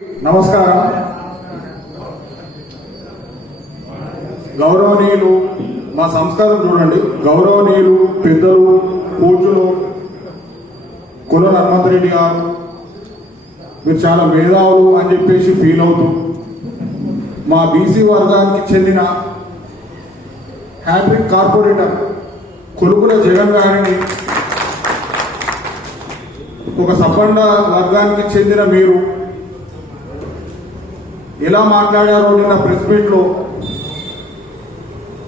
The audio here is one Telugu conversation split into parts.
నమస్కారం. గౌరవనీయులు, మా సంస్కారం చూడండి. గౌరవనీయులు పెద్దలు పూజలు కొల్లు హనుమంతరెడ్డి గారు, మీరు చాలా మేధావులు అని చెప్పేసి ఫీల్ అవుతూ మా బీసీ వర్గానికి చెందిన హ్యాపీ కార్పొరేటర్ కొలుకుల జగన్ గారిని, ఒక సబ్బండ వర్గానికి చెందిన మీరు ఎలా మాట్లాడారో నిన్న ప్రెస్ మీట్లో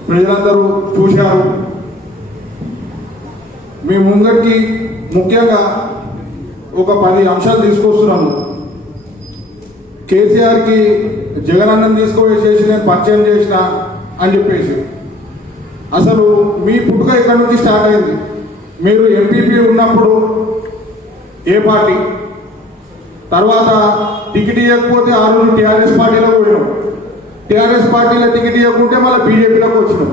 ప్రజలందరూ చూశారు. మీ ముంగటికి ముఖ్యంగా ఒక 10 అంశాలు తీసుకొస్తున్నాను. కేసీఆర్కి జగనన్నను తీసుకువేసేసి నేను పరిచయం చేసిన అని చెప్పేసి, అసలు మీ పుట్టుక ఎక్కడి నుంచి స్టార్ట్ అయింది? మీరు ఎంపీపీ ఉన్నప్పుడు ఏ పార్టీ, తర్వాత టికెట్ ఇవ్వకపోతే ఆ రోజు టీఆర్ఎస్ పార్టీలో పోయినాం, టీఆర్ఎస్ పార్టీలో టికెట్ ఇవ్వకుంటే మళ్ళీ బీజేపీలోకి వచ్చినాం.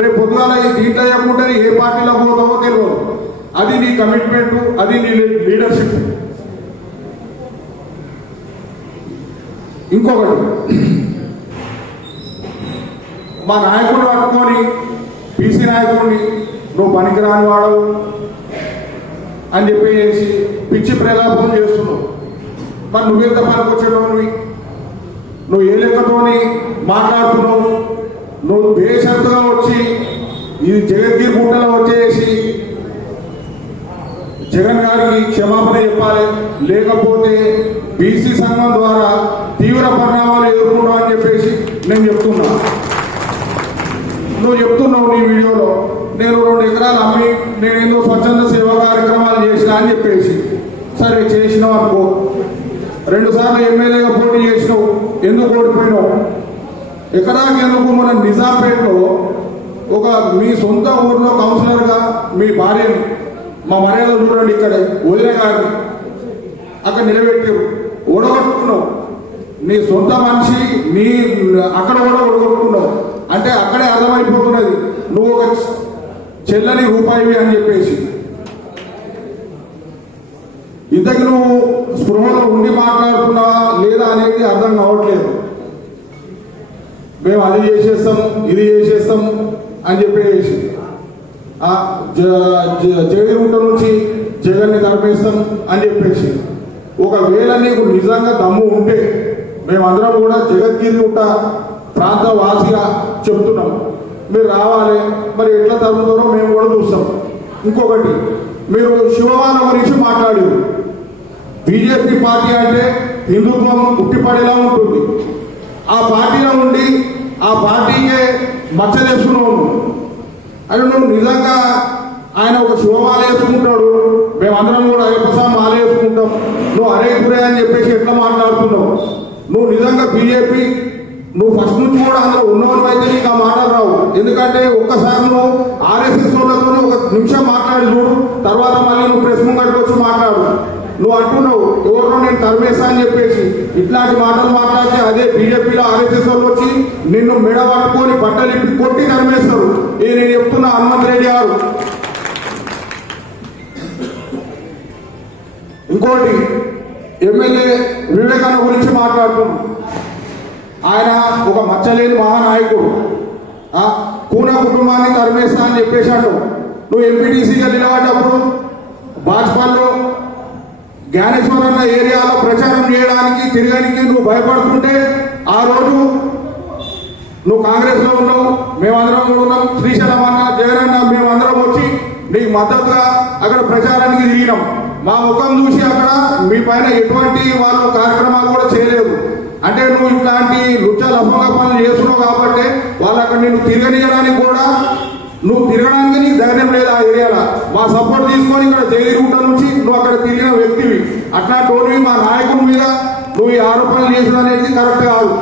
రేపు పొద్దుగాల దీంట్లో ఇవ్వకుంటే ఏ పార్టీలో పోతావో తెలియదు. అది నీ కమిట్మెంట్, అది నీ లీడర్షిప్. ఇంకొకటి, మా నాయకుడు పట్టుకొని బీసీ నాయకుడిని నువ్వు పనికిరాని వాడవు అని చెప్పేసి పిచ్చి ప్రలాపం చేస్తున్నావు. మరి నువ్వెంత పనికి వచ్చేటోనివి? నువ్వు ఏ లెక్కతోని మాట్లాడుతున్నావు? నువ్వు బేషరతుగా వచ్చి ఇది జగద్గిరి గుంటలో వచ్చేసి జగన్ గారికి క్షమాపణ చెప్పాలి, లేకపోతే బీసీ సంఘం ద్వారా తీవ్ర పరిణామాలు ఎదుర్కొంటావు అని చెప్పేసి నేను చెప్తున్నా. నువ్వు చెప్తున్నావు నీ వీడియోలో, నేను 2 ఎకరాలు అమ్మి నేనేదో స్వచ్ఛంద సేవా కార్యక్రమాలు చేసిన అని చెప్పేసి. సరే, చేసినావు అనుకో. 2 సార్లు ఎమ్మెల్యేగా పోటీ చేసినావు, ఎందుకు ఓడిపోయినావు? ఎకరాకి ఎందుకు? మన నిజాంపేటలో ఒక మీ సొంత ఊర్లో కౌన్సిలర్గా మీ భార్యను, మా మర్యాద చూడండి, ఇక్కడ వదిలే గారిని అక్కడ నిలబెట్టారు, ఓడగొట్టుకున్నావు. నీ సొంత మనిషి నీ అక్కడ కూడా ఓడగొట్టుకున్నావు. అంటే అక్కడే అర్థమైపోతున్నది నువ్వు ఒక చెల్లని రూపాయివి అని చెప్పేసి. ఇంతకు నువ్వు స్పృహలో ఉండి మాట్లాడుతున్నావా లేదా అనేది అర్థం కావట్లేదు. మేము అది చేసేస్తాము, ఇది చేసేస్తాము అని చెప్పేసి జగన్గుంట నుంచి జగన్ని తరపేస్తాం అని చెప్పేసి. ఒకవేళ నీకు నిజంగా దమ్ము ఉంటే మేమందరం కూడా జగద్గిరిగుట్ట ప్రాంత వాసిగా చెప్తున్నాం, మీరు రావాలి. మరి ఎట్లా తరుగుతారో మేము కూడా చూస్తాం. ఇంకొకటి, మీరు శివమానం గురించి మాట్లాడారు. బీజేపీ పార్టీ అంటే హిందుత్వం పుట్టిపడేలా ఉంటుంది. ఆ పార్టీలో ఉండి ఆ పార్టీకే మచ్చ చేసుకున్నావు. అది నువ్వు నిజంగా ఆయన ఒక శివమాల వేసుకుంటాడు, మేమందరం కూడా అయ్యప్ప మాల వేసుకుంటాం, నువ్వు అరే గురే అని చెప్పేసి ఎట్లా మాట్లాడుతున్నావు? నువ్వు నిజంగా బీజేపీ, నువ్వు ఫస్ట్ నుంచి కూడా అందులో ఉన్నవాళ్ళు అయితే నీకు ఆ మాటలు రావు. ఎందుకంటే ఒక్కసారి నువ్వు ఆర్ఎస్ఎస్ వాళ్ళతో 1 నిమిషం మాట్లాడి చూడు, తర్వాత మళ్ళీ నువ్వు ప్రెస్ ముంగడికి వచ్చి మాట్లాడు. నువ్వు అంటున్నావు ఎవరినో నేను తరిమేస్తా అని చెప్పేసి. ఇట్లాంటి మాటలు మాట్లాడితే అదే బీజేపీలో ఆర్ఎస్ఎస్ వాళ్ళు వచ్చి నిన్ను మెడ పట్టుకొని బట్టలు ఇప్పి కొట్టి తరిమేస్తారు. ఇది నేను చెప్తున్నా హనుమంతరెడ్డి గారు. ఇంకోటి, ఎమ్మెల్యే వివేకానంద గురించి మాట్లాడుతున్నాను. ఆయన ఒక మచ్చలేని మహానాయకుడు. కూన కుటుంబాన్ని తరిమేస్తా అని చెప్పేశాడు. నువ్వు ఎంపీటీసీగా నిలబడ్డప్పుడు బాజ్పాల్లో జ్ఞానేశ్వరన్న ఏరియాలో ప్రచారం చేయడానికి తిరగడానికి నువ్వు భయపడుతుంటే, ఆ రోజు నువ్వు కాంగ్రెస్లో ఉన్నావు, మేమందరం కూడా ఉన్నాం, శ్రీశైలం అన్న, జగనన్న, మేమందరం వచ్చి నీకు మద్దతుగా అక్కడ ప్రచారానికి తిరిగినాం. మా ముఖం చూసి అక్కడ మీ పైన ఎటువంటి వాళ్ళు కార్యక్రమాలు కూడా చేయలేదు. అంటే నువ్వు ఇట్లాంటి లుచ్చ లఫంగా పనులు చేస్తున్నావు కాబట్టి వాళ్ళు అక్కడ నిన్ను తిరగనియడానికి కూడా, నువ్వు తిరగడానికి నీకు ధైర్యం లేదు ఆ ఏరియాలో. మా సపోర్ట్ తీసుకొని ఇక్కడ జైలుగుంట నుంచి నువ్వు అక్కడ తిరిగిన వ్యక్తివి. అట్లాంటి మా నాయకుడి మీద నువ్వు ఈ ఆరోపణలు చేసిన అనేది కరెక్ట్ కాదు.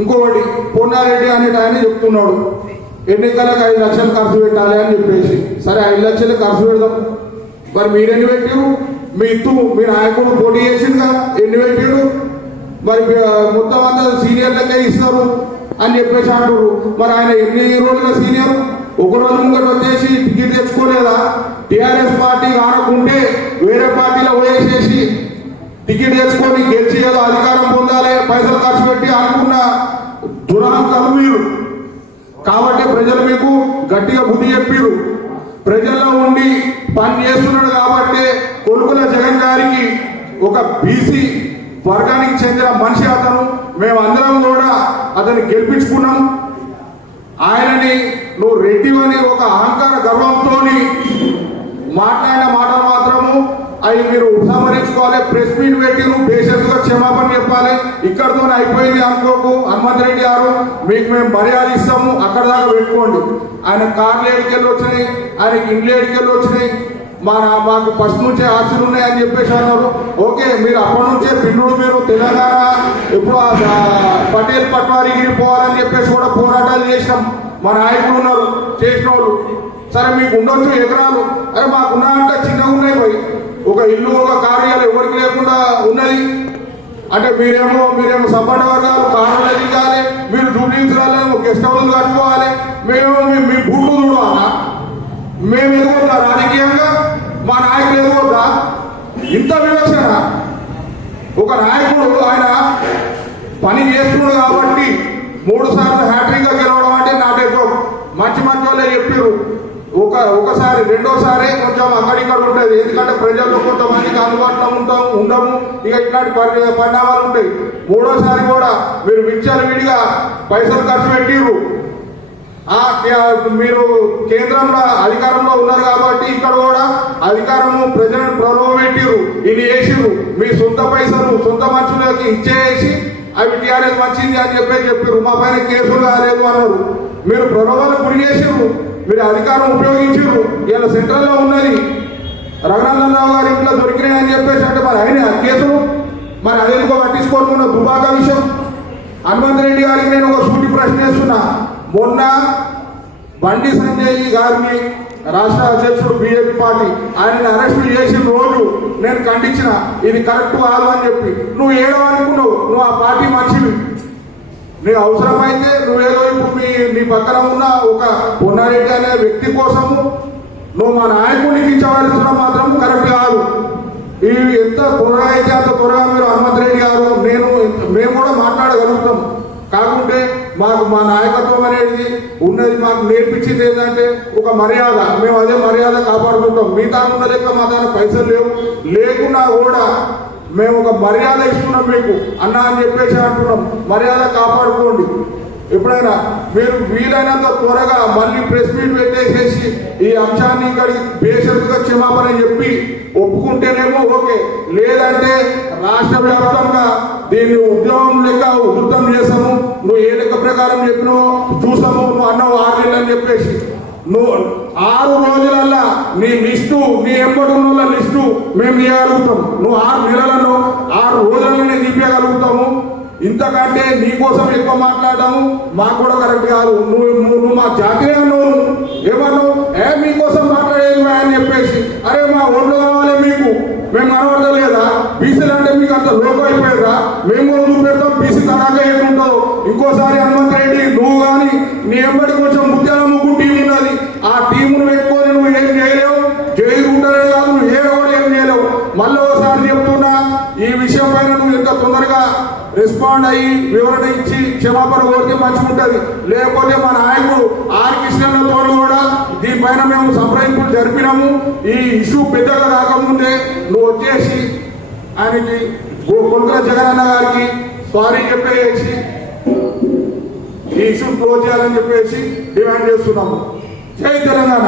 ఇంకొకటి, పొన్నారెడ్డి అనేటి ఆయన చెప్తున్నాడు ఎన్నికలకు 5 లక్షలు ఖర్చు పెట్టాలి అని చెప్పేసి. సరే, 5 లక్షలు ఖర్చు పెడదాం. మరి మీరెన్ని పెట్టారు? మీ నాయకుడు పోటీ చేసింది కదా, ఎన్ని పెట్టాడు? మరి మొత్తం అంతా సీనియర్లకే ఇస్తారు అని చెప్పేసి అంటారు. మరి ఆయన ఎన్ని రోజులుగా సీనియర్? 1 రోజు ముంగట వచ్చేసి టికెట్ తెచ్చుకోలేదా? టీఆర్ఎస్ పార్టీ ఆడకుంటే వేరే పార్టీలో పోయేసేసి టికెట్ వేసుకొని గెలిచి ఏదో అధికారం పొందాలి, పైసలు ఖర్చు పెట్టి అనుకున్న దురహంకాలు మీరు. కాబట్టి ప్రజలు మీకు గట్టిగా బుద్ధి చెప్పారు. ప్రజల్లో ఉండి పని చేస్తున్నాడు కాబట్టి కొలుకుల జగన్ గారికి ఒక బీసీ వర్గానికి చెందిన మనిషి అతను. మేమందరం కూడా అతన్ని గెలిపించుకున్నాం. ఆయనని నువ్వు రెడ్డి అని ఒక అహంకార గర్వంతో మాట్లాడిన మాటలు మాత్రము అవి మీరు ఉపసంహరించుకోవాలి. ప్రెస్ మీట్ పెట్టి నువ్వు పేషెంట్గా క్షమాపణ చెప్పాలి. ఇక్కడితో అయిపోయింది అనుకోకు. హనుమంత్ రెడ్డి గారు మీకు మేము మర్యాద ఇస్తాము, అక్కడ దాకా పెట్టుకోండి. ఆయన కార్లు ఏడికెళ్ళి వచ్చినాయి, ఆయనకి ఇండ్లు ఏడికెళ్ళి వచ్చినాయి, మాకు ఫస్ట్ నుంచే ఆస్తులు ఉన్నాయి అని చెప్పేసి అన్నారు. ఓకే, మీరు అప్పటి నుంచే పిల్లుడు మీరు తెలంగాణ ఇప్పుడు పటేల్ పట్వారిగిరి పోవాలని చెప్పేసి కూడా పోరాటాలు చేసినాం. మా నాయకులు ఉన్నారు చేసిన వాళ్ళు. సరే మీకు ఉండొచ్చు ఎకరాలు, అరే మాకున్నా అంటే చిన్నగా ఉన్నాయి పోయి ఒక ఇల్లు ఒక కార్యాలయం ఎవరికి లేకుండా ఉన్నది అంటే మీరేమో సంపన్న వర్గాలు కారణాలు ఎదిగాలి, మీరు జూబ్లీసులు గెస్ట్ హౌస్లు కట్టుకోవాలి, మేము మీ బూట్లు చూడాలా, మేము ఎదుగుతా రాజకీయంగా మా నాయకులు ఎదుగుతా. ఇంత వివక్షణ. ఒక నాయకుడు ఆయన పని చేస్తున్నాడు కాబట్టి 3 సార్లు హ్యాట్రిక్గా గెలవడం అంటే నాటేకో మంచి వాళ్ళే చెప్పారు. ఒకసారి రెండోసారి కొంచెం అక్కడిక్కడ ఉంటుంది. ఎందుకంటే ప్రజల్లో కొంతమందికి అందుబాటులో ఉండము, ఇక ఇట్లాంటి పరిణామాలు ఉంటాయి. 3ఓసారి కూడా మీరు విడిగా పైసలు ఖర్చు పెట్టిర్రు. మీరు కేంద్రంలో అధికారంలో ఉన్నారు కాబట్టి ఇక్కడ కూడా అధికారము ప్రజలను ప్రలోభపెట్టిర్రు. ఇది చేసిర్రు. మీ సొంత పైసలు సొంత మనుషులకి ఇచ్చేసి అవి టీఆర్ఎస్ మంచిది అని చెప్పారు. మా పైన కేసులు కాలేదు అన్నారు. మీరు ప్రలోభాలకు గురి చేసిర్రు. మీరు అధికారం ఉపయోగించారు. ఇలా సెంట్రల్లో ఉన్నది రఘునందన్ రావు గారి ఇంట్లో దొరికినాయి అని చెప్పేసి అంటే మరి ఆయన కేసులు మరి అదెందుకో పట్టించుకోకుండా దుబాక విషయం. హనుమంత్ రెడ్డి గారికి నేను ఒక సూటి ప్రశ్న వేస్తున్నా. మొన్న బండి సంజయ్ గారిని రాష్ట్ర అధ్యక్షుడు బీజేపీ పార్టీ ఆయనని అరెస్ట్ చేసిన రోజు నేను ఖండించిన, ఇది కరెక్ట్ కాదు అని చెప్పి. నువ్వు ఏడవనుకున్నావు, నువ్వు ఆ పార్టీ మనిషివి. నీకు అవసరమైతే నువ్వేదో ఇప్పుడు నీ పక్కన ఉన్న ఒక పొన్నారెడ్డి అనే వ్యక్తి కోసము నువ్వు మా నాయకుడికి ఇచ్చవలసిన మాత్రం కరెక్ట్ కాదు. ఇవి ఎంత త్వరగా అయితే అంత త్వరగా మీరు హనుమంత్ రెడ్డి గారు మేము కూడా మాట్లాడగలుగుతాం. కాకుంటే మాకు మా నాయకత్వం అనేది ఉన్నది. మాకు నేర్పించింది ఏంటంటే ఒక మర్యాద. మేము అదే మర్యాద కాపాడుకుంటాం. మిగతా ఉన్న లెక్క మా దాని పైసలు లేకున్నా కూడా మేము ఒక మర్యాద ఇస్తున్నాం మీకు అన్న అని చెప్పేసి అంటున్నాం. మర్యాద కాపాడుకోండి. ఎప్పుడైనా మీరు వీలైనంత త్వరగా మళ్ళీ ప్రెస్ మీట్ పెట్టేసేసి ఈ అంశాన్ని ఇక్కడికి బేషరతుగా క్షమాపణ చెప్పి ఒప్పుకుంటేనేమో ఓకే, లేదంటే రాష్ట్ర వ్యాప్తంగా దీన్ని ఉద్యోగం లెక్క ఉధృతం చేసాము. నువ్వు ఏ లెక్క ప్రకారం చెప్పినావో చూసాము. నువ్వు అన్నావు 6 నెలలు అని చెప్పేసి. నువ్వు 6 రోజులల్లా నీ లిస్టు, నీ ఎంబడి ఉన్న లిస్టు మేము తీయగలుగుతాం. నువ్వు 6 నెలలను 6 రోజులనే తీయగలుగుతాము. ఇంతకంటే నీకోసం ఎక్కువ మాట్లాడము మాకు కూడా కరెక్ట్ కాదు. నువ్వు మా జాతీయ నువ్వు ఏమన్నావు, మీకోసం మాట్లాడేది అని చెప్పేసి. అరే మా ఓట్లు కావాలి మీకు, మేము మనవడదా లేదా? బీసీలు అంటే మీకు అంత లోకం అయిపోయారా? మేము కూడా చూపెడతాం బీసీ తనాగా ఏముంటుందో. ఇంకోసారి హనుమంత్ రెడ్డి నువ్వు కానీ నీ ఎంబడి కొంచెం ముత్యాల ముగ్గు టీం ఉన్నది. ఆ టీమును పెట్టుకొని నువ్వు ఏం చేయలేవు. జైలుకుంటానే కాదు, నువ్వు కూడా ఏం చేయలేవు. మళ్ళీ ఒకసారి చెప్తున్నా, ఈ విషయం పైన నువ్వు ఎంత తొందరగా రెస్పాండ్ అయ్యి వివరణ ఇచ్చి క్షమాపణ కోరితే మంచిగుంటుంది. లేకపోతే మా నాయకుడు ఆర్ కృష్ణతో కూడా దీనిపైన మేము సంప్రదింపులు జరిపినాము. ఈ ఇష్యూ పెద్దగా కాకముందే నువ్వు వచ్చేసి ఆయనకి కొనుగోల జగనన్న గారికి సారీ చెప్పేసి ఈ ఇష్యూ క్లోజ్ చేయాలని చెప్పేసి డిమాండ్ చేస్తున్నాము. జై తెలంగాణ.